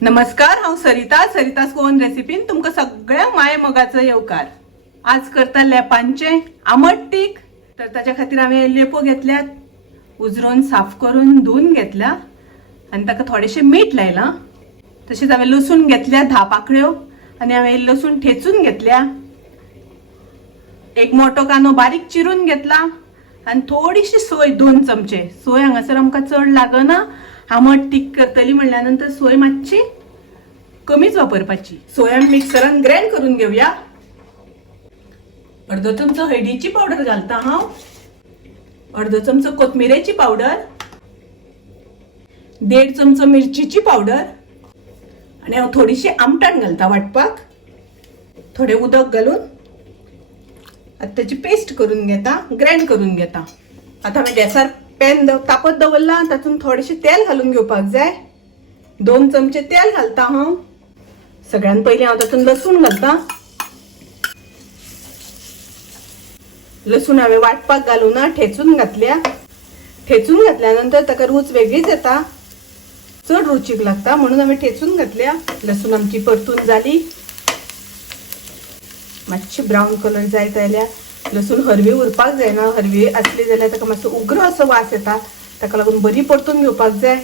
नमस्कार, हांव सरितास कोन रेसिपीन तुमकां सगळ्यांक माये मोगाचो येवकार। आज करता लेपांचे आमट तीख। तर ताच्या खातीर हांवें लेपो घेतल्यात, उजरोवन साफ करून धुवन घेतल्या आनी ताका थोडेशें मीठ लायलां। तशेंच हांवें लसूण घेतल्या 10 पाकळ्यो आनी हांवें लसूण ठेचून घेतल्या। एक मोठो कांदो बारीक चिरून घेतला आनी थोडीशी सोय 2 चमचे। सोय हांगासर आमकां चड लागना, आमट तीख करतली म्हणल्या नंतर सोय मातशी कमीच वापरपाची। सोय आमी मिक्सरान ग्राइंड करून घेवया। अर्धो चमचो हळदीची पावडर घालता हांव, अर्धो चमचो कोथमिरेची पावडर, 1.5 चमचो मिरचीची पावडर आनी हांव थोडीशी आमटाण घालता वाटपाक। थोडे उदक घालून आता त्याची पेस्ट करून घेता, ग्राइंड करून घेता। आता हांवें गॅसार पॅन तापत दवरला, तातूंत थोडेशें तेल घालून घेवपाक जाय। 2 चमचे तेल घालता हांव। सगळ्यान पयलीं हांव तातूंत लसूण घालता। लसूण हांवें वाटपाक घालूना, ठेचून घातल्या। ठेचून घातल्या नंतर ताका रूच वेगळीच येता, चड रुचीक लागता, म्हणून हांवें ठेचून घातल्या। लसूण आमची परतून जाली, मातशी ब्रावन कलर जायत आयल्या। लसूण हरवी उरपाक जायना, हरवी आसली जाल्यार ताका मातसो उग्र असो वास येता, ताका लागून बरी परतून घेवपाक जाय।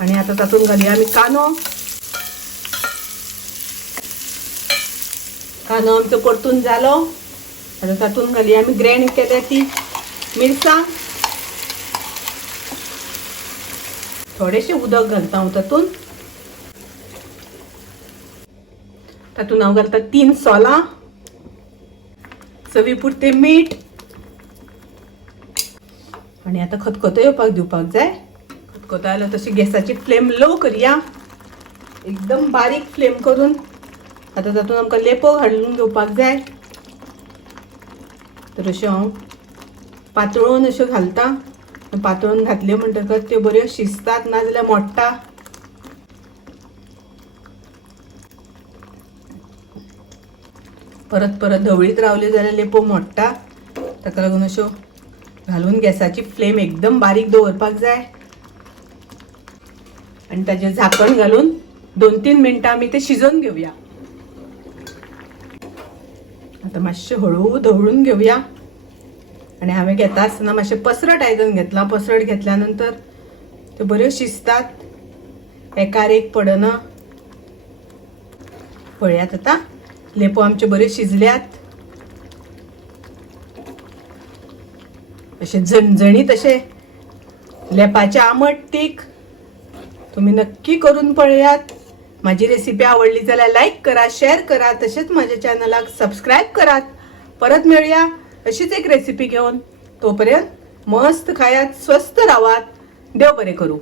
आनी आतां तातूंत घालया आमी कांदो। कांदो आमचो परतून जालो, आतां तातूंत घालया आमी ग्राइंड केल्या ती मिरसांग। थोडेशें उदक घालता हांव तातूंत। तातूंत हांव घालता 3 सोलां, चवी पुरते मीठ आनी आतां खतखतो येवपाक दिवपाक जाय। खतखतो आयलो तशी गॅसाची फ्लेम लो करया, एकदम बारीक फ्लेम करून। आतां तातूंत आमकां लेपो घालून घेवपाक जाय। तर अश्यो हांव पातळून अश्यो घालता। पातळून घातल्यो म्हणटकच त्यो बऱ्यो शिजतात, नाजाल्यार मोडटा। परत परत धवळीत रावल्यो जाल्यार लेपो मोडटा, ताका लागून अश्यो घालून गॅसाची फ्लेम एकदम बारीक दवरपाक जाय आनी ताचेर झाकण घालून 2-3 मिनटां आमी ते शिजोवन घेवया। आता मातशें हळू धवळून घेवया। आनी हांवें घेता आसतना मातशें पसरट आयदन घेतलां। पसरट घेतल्या नंतर त्यो बऱ्यो शिजतात, एकार एक पडना। पळयात आतां लेपो आमचे बरे शिजल्यात। अशें झणझणीत अशें लेपाचें आमट तीख तुम्ही नक्की करून पळयात। माझी रेसिपी आवडली जाल्यार लाईक करा, शेअर करा, तसेच माझ्या चॅनलाक सबस्क्राईब करात। परत मिळूया अशीच एक रेसिपी घेऊन। तोपर्यंत मस्त खायात, स्वस्त राहात, देव बरे करू।